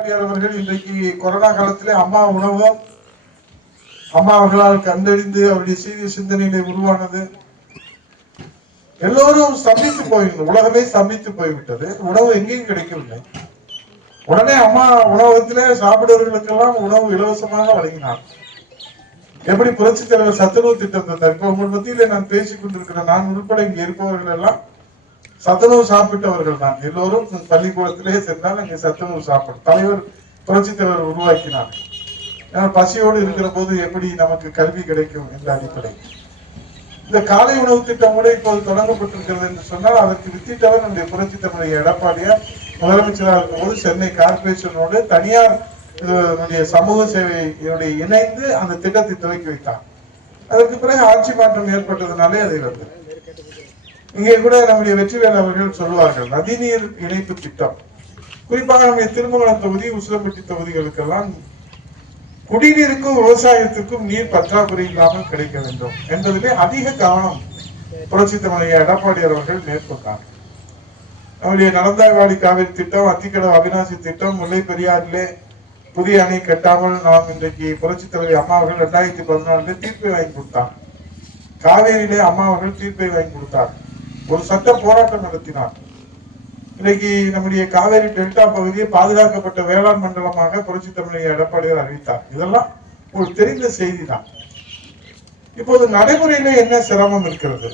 எடப்பாடியார் அவர்கள் இன்றைக்கு கொரோனா காலத்திலே அம்மா உணவகம் அம்மா அவர்களால் கண்டறிந்து அவருடைய சீரிய சிந்தனையிலே உருவானது. எல்லோரும் ஸ்தம்பித்து போயிருந்தது உலகமே ஸ்தம்பித்து போய்விட்டது. உணவு எங்கேயும் கிடைக்கவில்லை. உடனே அம்மா உணவகத்திலே சாப்பிடுவர்களுக்கெல்லாம் உணவு இலவசமாக வழங்கினார். எப்படி புரட்சி தலைவர் சத்துணவு திட்டம் தந்தார் உங்கள் மத்தியிலே நான் பேசிக் கொண்டிருக்கிற நான் உட்பட இங்கே இருப்பவர்கள் எல்லாம் சத்துணவு சாப்பிட்டவர்கள் தான். எல்லோரும் பள்ளிக்கூடத்திலே சென்றால் அங்கே சத்துணவு சாப்பிடும். தலைவர் புரட்சி தலைவர் உருவாக்கினார். ஏன்னா பசியோடு இருக்கிற போது எப்படி நமக்கு கல்வி கிடைக்கும் என்ற அடிப்படை. இந்த காலை உணவு திட்டம் கூட இப்போது தொடங்கப்பட்டிருக்கிறது என்று சொன்னால் அதற்கு வித்திட்டவர் நம்முடைய புரட்சி தமிழக எடப்பாடியார் முதலமைச்சராக இருக்கும்போது சென்னை கார்பரேஷனோடு தனியார் இதனுடைய சமூக சேவையினுடைய இணைந்து அந்த திட்டத்தை துவக்கி வைத்தார். அதற்கு பிறகு ஆட்சி மாற்றம் ஏற்பட்டதுனாலே அது இழந்தது. இங்கே கூட நம்முடைய வெற்றிவேல் அவர்கள் சொல்வார்கள் நதிநீர் இணைப்பு திட்டம். குறிப்பாக நம்முடைய திருமங்கலம் தொகுதி உசிலம்பட்டி தொகுதிகளுக்கெல்லாம் குடிநீருக்கும் விவசாயத்திற்கும் நீர் பற்றாக்குறை இல்லாமல் கிடைக்க வேண்டும் என்பதிலே அதிக கவனம் புரட்சி தமிழைய எடப்பாடி அவர்கள் மேற்கொண்டார். நம்முடைய நடந்தாய்வாடி காவிரி திட்டம் அத்திக்கடவு அவிநாசி திட்டம் முல்லை பெரியாரிலே புதிய அணை கட்டாமல் நாம் இன்றைக்கு புரட்சி தலைவர் அம்மா அவர்கள் இரண்டாயிரத்தி பதினாலுல தீர்ப்பை வாங்கி கொடுத்தார். காவேரியிலே அம்மா அவர்கள் தீர்ப்பை வாங்கி கொடுத்தார். ஒரு சட்ட போராட்டம் நடத்தினார். இன்னைக்கு நம்முடைய காவேரி டெல்டா பகுதியை பாதுகாக்கப்பட்ட வேளாண் மண்டலமாக புரட்சி தமிழக எடப்பாடியார் அறிவித்தார். இதெல்லாம் உங்களுக்கு தெரிந்த செய்தி தான் இப்போது நடைமுறையில என்ன சிரமம் இருக்கிறது?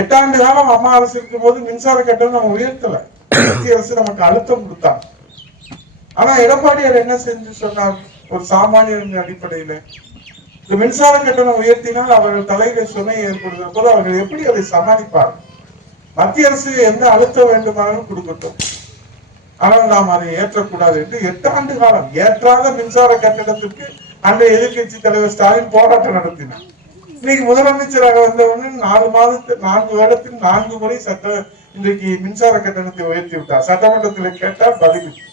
எட்டாண்டு காலம் அம்மா அரசு இருக்கும் போது மின்சார கட்டணம் நம்ம உயர்த்தல. மத்திய அரசு நமக்கு அழுத்தம் கொடுத்தாங்க. ஆனா எடப்பாடியார் என்ன செஞ்சு சொன்னார்? ஒரு சாமானியரின் அடிப்படையில. இந்த மின்சார கட்டணம் உயர்த்தினால் அவர்கள் தலையில சுமை ஏற்படுகிற போது அவர்கள் எப்படி அதை சமாளிப்பார்கள்? மத்திய அரசு எந்த அழுத்தம் வேண்டுமானாலும் கொடுக்கட்டும். ஆனால் நாம் அதை ஏற்றக்கூடாது என்று எட்டு ஆண்டு காலம் ஏற்றாத மின்சார கட்டணத்திற்கு அன்றைய எதிர்க்கட்சி தலைவர் ஸ்டாலின் போராட்டம் நடத்தினார். இன்னைக்கு முதலமைச்சராக வந்த நாலு மாதத்து நான்கு வருடத்தில் நான்கு முறை சட்ட இன்றைக்கு மின்சார கட்டணத்தை உயர்த்தி விட்டார். சட்டமன்றத்தில் கேட்டால் பதில். இல்லை.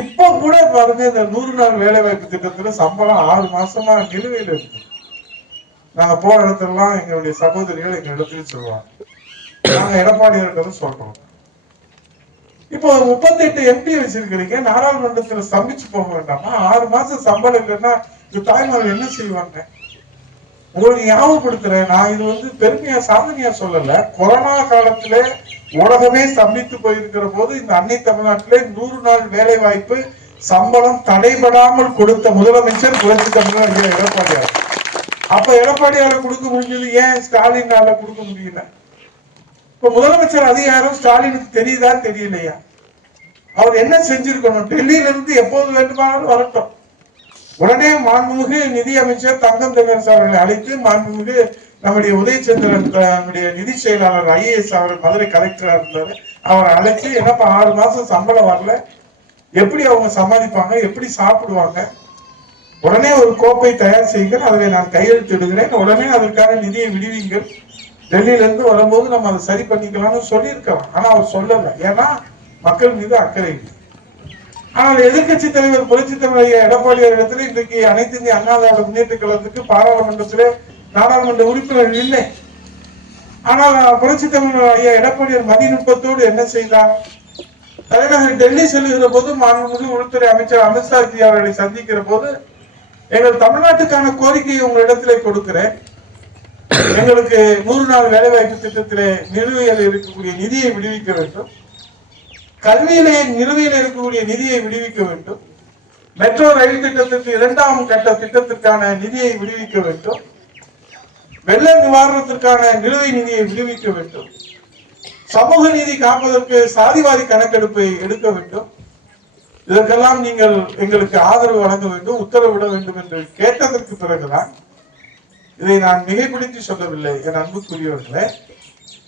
இப்ப கூட பாருங்க இந்த நூறு நாள் வேலை வாய்ப்பு திட்டத்துல சம்பளம் ஆறு மாசமா நிலுவையில் இருக்கு. நாங்க போற இடத்துலலாம் எங்களுடைய சகோதரிகள் எங்க இடத்துல சொல்லுவாங்க. நாங்க எடப்பாடியார்கிட்ட சொல்றோம். இப்போ முப்பத்தி எட்டு எம்பி வச்சிருக்கிறீங்க நாடாளுமன்றத்துல சமைச்சு போக வேண்டாமா? ஆறு மாசம் சம்பளம் இல்லைன்னா இந்த தாய்மார்கள் என்ன செய்வாங்க? உங்களுக்கு ஞாபகப்படுத்துறேன். நான் இது வந்து பெருமையா சாதனையா சொல்லல. கொரோனா காலத்துல உலகமே ஸ்தம்பித்து போயிருக்கிற போது இந்த அன்னை தமிழ்நாட்டிலே நூறு நாள் வேலை வாய்ப்பு சம்பளம் தடைபடாமல் கொடுத்த முதலமைச்சர் புரட்சி தமிழர் எடப்பாடியார். அப்ப எடப்பாடியார கொடுக்க முடிஞ்சது ஏன்? ஸ்டாலினால கொடுக்க முடியல. இப்ப முதலமைச்சர் அதிகாரம் ஸ்டாலினுக்கு தெரியுதா தெரியலையா? அவர் என்ன செஞ்சிருக்கணும்? டெல்லியில இருந்து எப்போது வேண்டுமானாலும் வரட்டும். உடனே மாண்புமிகு நிதி அமைச்சர் தங்கம் தென்னரசு அவர்களை அழைத்து மாண்புமிகு நம்முடைய உதயச்சந்திரன் நம்முடைய நிதி செயலாளர் ஐஏஎஸ் அவர் மதுரை கலெக்டரா இருந்தாரு. அவரை அழைச்சு என்னப்பா ஆறு மாசம் சம்பளம் வரல. எப்படி அவங்க சமாளிப்பாங்க? எப்படி சாப்பிடுவாங்க? உடனே ஒரு கோப்பை தயார் செய்யுங்கள். அதில் நான் கையெழுத்திடுகிறேன் உடனே அதற்கான நிதியை விடுவீங்கள் டெல்லியில இருந்து வரும்போது நம்ம அதை சரி பண்ணிக்கலாம்னு சொல்லியிருக்கலாம் ஆனா அவர் சொல்லலை. ஏன்னா மக்கள் மீது அக்கறை இல்லை. ஆனால் எதிர்க்கட்சி தலைவர் புரட்சி தலைவர் எடப்பாடியார் இடத்துல இன்றைக்கு அனைத்து இந்திய அண்ணா திராவிட முன்னேற்ற கழகத்துக்கு பாராளுமன்றத்திலே நாடாளுமன்ற உறுப்பினர் இல்லை ஆனால் புரட்சி தலைவர் ஐயா எடப்பாடியார் மதிநுட்பத்தோடு என்ன செய்தார்? தலைநகர் டெல்லி செல்லுகிற போது மாண்புமிகு உள்துறை அமைச்சர் அமித்ஷாஜி அவர்களை சந்திக்கிற போது எங்கள் தமிழ்நாட்டுக்கான கோரிக்கையை உங்களிடத்திலே கொடுக்கிறேன். எங்களுக்கு நூறு நாள் வேலைவாய்ப்பு திட்டத்திலே நிலுவையில் இருக்கக்கூடிய நிதியை விடுவிக்க வேண்டும். கல்வியிலே நிலுவையில் இருக்கக்கூடிய நிதியை விடுவிக்க வேண்டும். மெட்ரோ ரயில் திட்டத்திற்கு இரண்டாம் கட்ட திட்டத்திற்கான நிதியை விடுவிக்க வேண்டும். வெள்ள நிவாரணத்திற்கான நிலுவை நிதியை விடுவிக்க வேண்டும். சமூக நீதி காப்பதற்கு சாதிவாரி கணக்கெடுப்பை எடுக்க வேண்டும். இதற்கெல்லாம் நீங்கள் எங்களுக்கு ஆதரவு வழங்க வேண்டும் உத்தரவிட வேண்டும் என்று கேட்டதற்கு பிறகுதான் இதை நான் மிகைப்பிடித்து சொல்லவில்லை. என் அன்புக்குரியவர்களே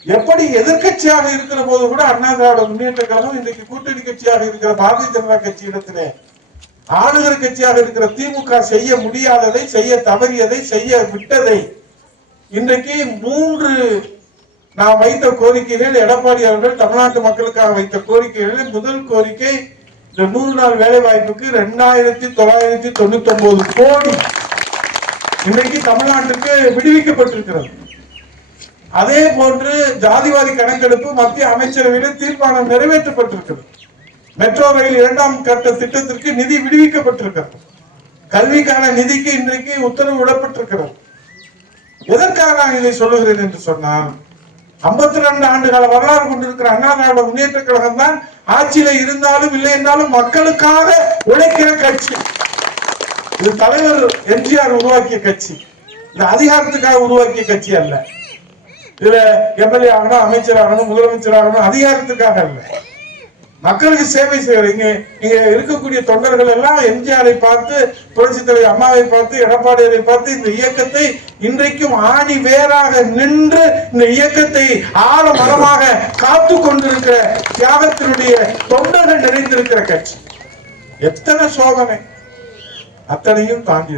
எப்படி எதிர்க்கட்சியாக இருக்கிற போது கூட அண்ணா திராவிட முன்னேற்ற கழகம் இன்றைக்கு கூட்டணி கட்சியாக இருக்கிற பாரதிய ஜனதா கட்சி இடத்திலே ஆளுகிற கட்சியாக இருக்கிற திமுக செய்ய முடியாததை செய்ய தவறியதை செய்ய விட்டதை இன்றைக்கு மூன்று நான் வைத்த கோரிக்கைகள் எடப்பாடி அவர்கள் தமிழ்நாட்டு மக்களுக்காக வைத்த கோரிக்கைகளில் முதல் கோரிக்கை இந்த நூறு நாள் வேலை வாய்ப்புக்கு ரெண்டாயிரத்தி தொள்ளாயிரத்தி தொண்ணூத்தி ஒன்பது கோடி இன்றைக்கு தமிழ்நாட்டுக்கு விடுவிக்கப்பட்டிருக்கிறது. அதே போன்று ஜாதிவாதி கணக்கெடுப்பு மத்திய அமைச்சரவையில் தீர்மானம் நிறைவேற்றப்பட்டிருக்கிறது. மெட்ரோ ரயில் இரண்டாம் கட்ட திட்டத்திற்கு நிதி விடுவிக்கப்பட்டிருக்கிறது. கல்விக்கான நிதிக்கு இன்றைக்கு உத்தரவு விடப்பட்டிருக்கிறது. எதற்காக நான் இதை சொல்லுகிறேன் என்று சொன்னால் 52 ரெண்டு ஆண்டுகால வரலாறு கொண்டிருக்கிற அண்ணா திராவிட முன்னேற்ற கழகம் தான் ஆட்சியில இருந்தாலும் இல்லை என்றாலும் மக்களுக்காக உழைக்கிற கட்சி. இது தலைவர் எம்ஜிஆர் உருவாக்கிய கட்சி. இது அதிகாரத்துக்காக உருவாக்கிய கட்சி அல்ல. இதுல எம்எல்ஏ ஆகணும் அமைச்சர் ஆகணும் முதலமைச்சர் ஆகணும் அதிகாரத்துக்காக அல்ல. மக்களுக்கு சேவை செய்யற இங்க இங்க இருக்கக்கூடிய தொண்டர்கள் எல்லாம் எம்ஜிஆரை பார்த்து புரட்சி தலைவர் அம்மாவை பார்த்து எடப்பாடியாரை பார்த்து இந்த இயக்கத்தை இன்றைக்கும் ஆணி வேறாக நின்று இந்த இயக்கத்தை ஆழ மரமாக காத்து கொண்டிருக்கிற தியாகத்தினுடைய தொண்டர்கள் நிறைந்திருக்கிற கட்சி. எத்தனை சோதனை. அத்தனையும் தாண்டி